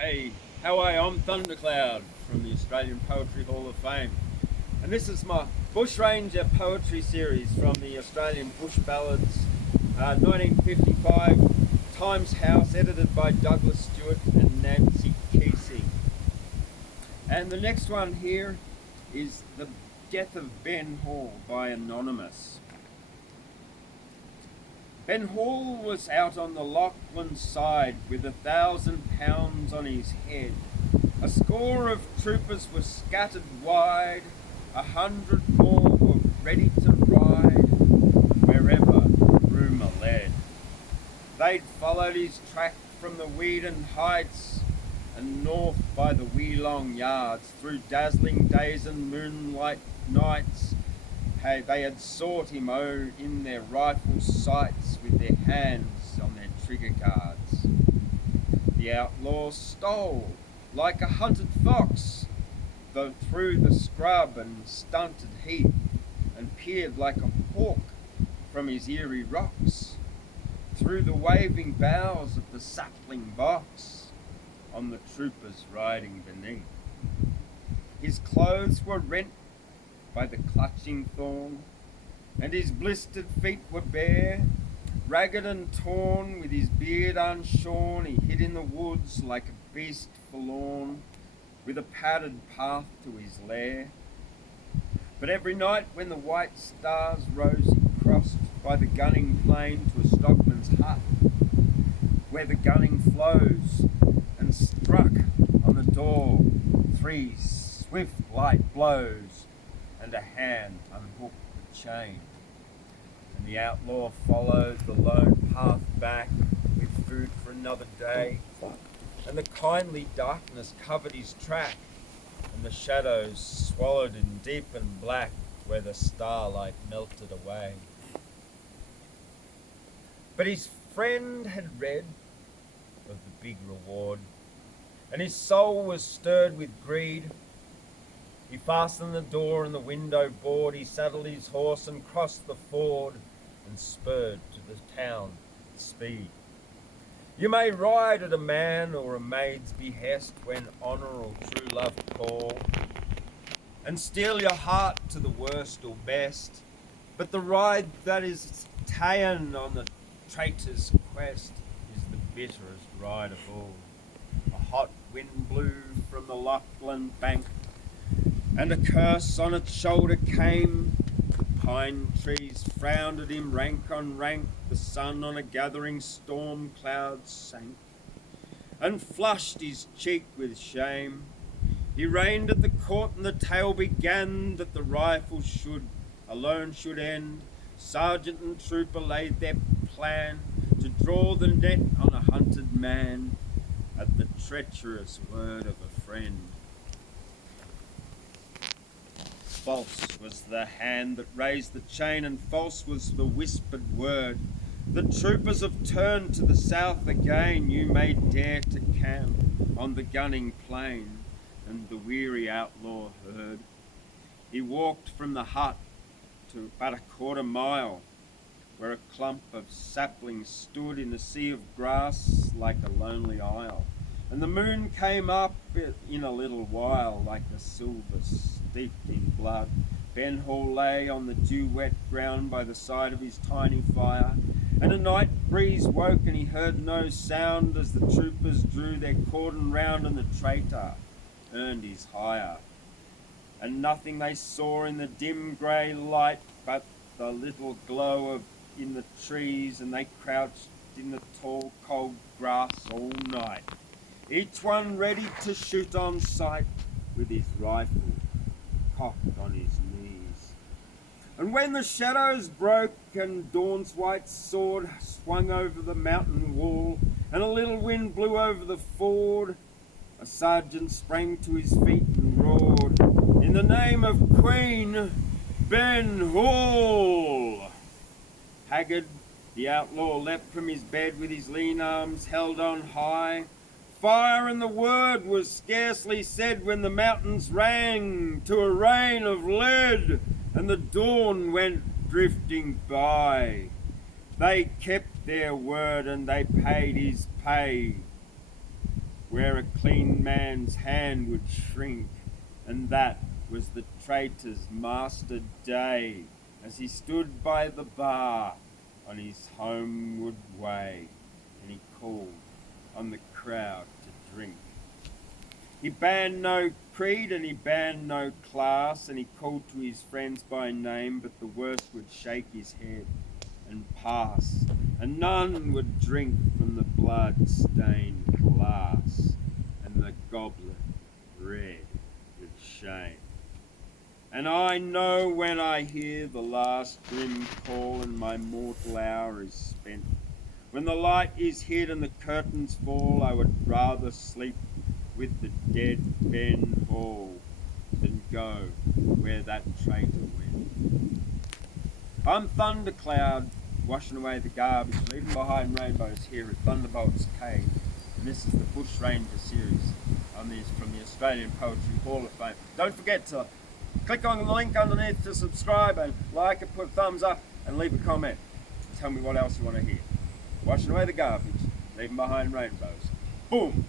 Hey, how are you? I'm Thundercloud from the Australian Poetry Hall of Fame. And this is my Bushranger poetry series from the Australian Bush Ballads, 1955, Times House, edited by Douglas Stewart and Nancy Keesing. And the next one here is The Death of Ben Hall by Anonymous. Ben Hall was out on the Lachlan side with 1,000 pounds on his head. A score of troopers were scattered wide, 100 more were ready to ride wherever rumour led. They'd followed his track from the Weedon Heights and north by the Weelong Yards, through dazzling days and moonlight nights. They had sought him in their rifle sights with their hands on their trigger guards. The outlaw stole like a hunted fox, though through the scrub and stunted heath, and peered like a hawk from his eerie rocks, through the waving boughs of the sapling box, on the troopers riding beneath. His clothes were rent by the clutching thorn, and his blistered feet were bare. Ragged and torn, with his beard unshorn, he hid in the woods like a beast forlorn, with a padded path to his lair. But every night when the white stars rose, he crossed by the gunning plain to a stockman's hut, where the gunning flows, and struck on the door 3 swift light blows, and a hand unhooked the chain. And the outlaw followed the lone path back with food for another day, and the kindly darkness covered his track, and the shadows swallowed him deep and black where the starlight melted away. But his friend had read of the big reward, and his soul was stirred with greed. He fastened the door and the window board, he saddled his horse and crossed the ford, and spurred to the town with speed. You may ride at a man or a maid's behest when honour or true love call, and steel your heart to the worst or best, but the ride that is ta'en on the traitor's quest is the bitterest ride of all. A hot wind blew from the Lachlan bank, and a curse on its shoulder came. The pine trees frowned at him rank on rank, the sun on a gathering storm cloud sank, and flushed his cheek with shame. He reigned at the court, and the tale began that the rifle alone should end. Sergeant and trooper laid their plan to draw the net on a hunted man at the treacherous word of a friend. False was the hand that raised the chain, and false was the whispered word. The troopers have turned to the south again, you may dare to camp on the gunning plain. And the weary outlaw heard. He walked from the hut to but a quarter mile, where a clump of saplings stood in a sea of grass like a lonely isle. And the moon came up in a little while like a silver steeped in blood. Ben Hall lay on the dew-wet ground by the side of his tiny fire, and a night breeze woke and he heard no sound as the troopers drew their cordon round, and the traitor earned his hire. And nothing they saw in the dim grey light but the little glow in the trees, and they crouched in the tall cold grass all night, each one ready to shoot on sight with his rifle cocked on his knees. And when the shadows broke and dawn's white sword swung over the mountain wall, and a little wind blew over the ford, a sergeant sprang to his feet and roared, "In the name of Queen Ben Hall!" Haggard, the outlaw leapt from his bed with his lean arms held on high. Fire, and the word was scarcely said when the mountains rang to a rain of lead, and the dawn went drifting by. They kept their word and they paid his pay. where a clean man's hand would shrink, and that was the traitor's master day, as he stood by the bar on his homeward way, and he called on the crowd to drink. He banned no creed and he banned no class, and he called to his friends by name, but the worst would shake his head and pass, and none would drink from the blood-stained glass, and the goblet red with shame. And I know when I hear the last grim call and my mortal hour is spent, when the light is hid and the curtains fall, I would rather sleep with the dead Ben Hall than go where that traitor went. I'm Thundercloud, washing away the garbage, leaving behind rainbows here at Thunderbolt's cave, and this is the Bushranger series on this from the Australian Poetry Hall of Fame. Don't forget to click on the link underneath to subscribe and like it, put a thumbs up and leave a comment. Tell me what else you want to hear. Washing away the garbage, leaving behind rainbows. Boom!